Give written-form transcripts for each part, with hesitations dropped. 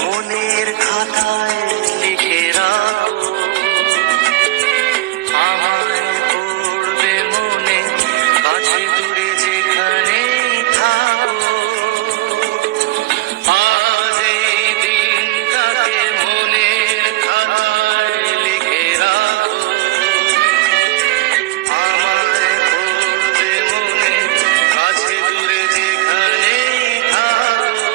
মনের খাতায় লিখে রাখো, আমায় পড়বে মনে, কাছে দূরে যেখানে থাকো। আজ এই দিনটাকে মনের খাতায় লিখে রাখো, আমায় পড়বে মনে, কাছে দূরে যেখানে থাকো।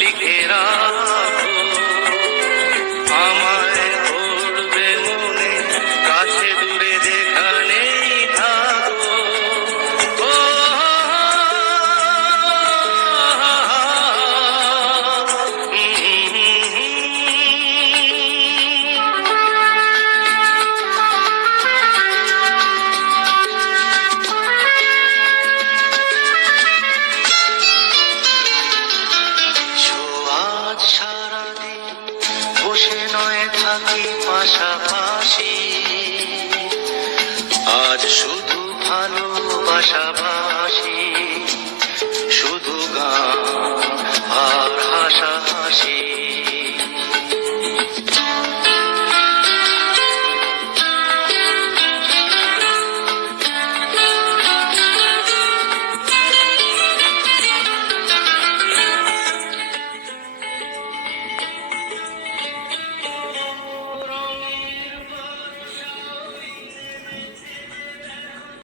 লিখে রাখো, আমায় পড়বে মনে, কাছে দূরে যেখানেই থাকো। সারাদিন বসে নয় থাকি পাশাপাশি, আজ শুধু ভালোবাসাবাসি, শুধু গান আর হাসাহাসি।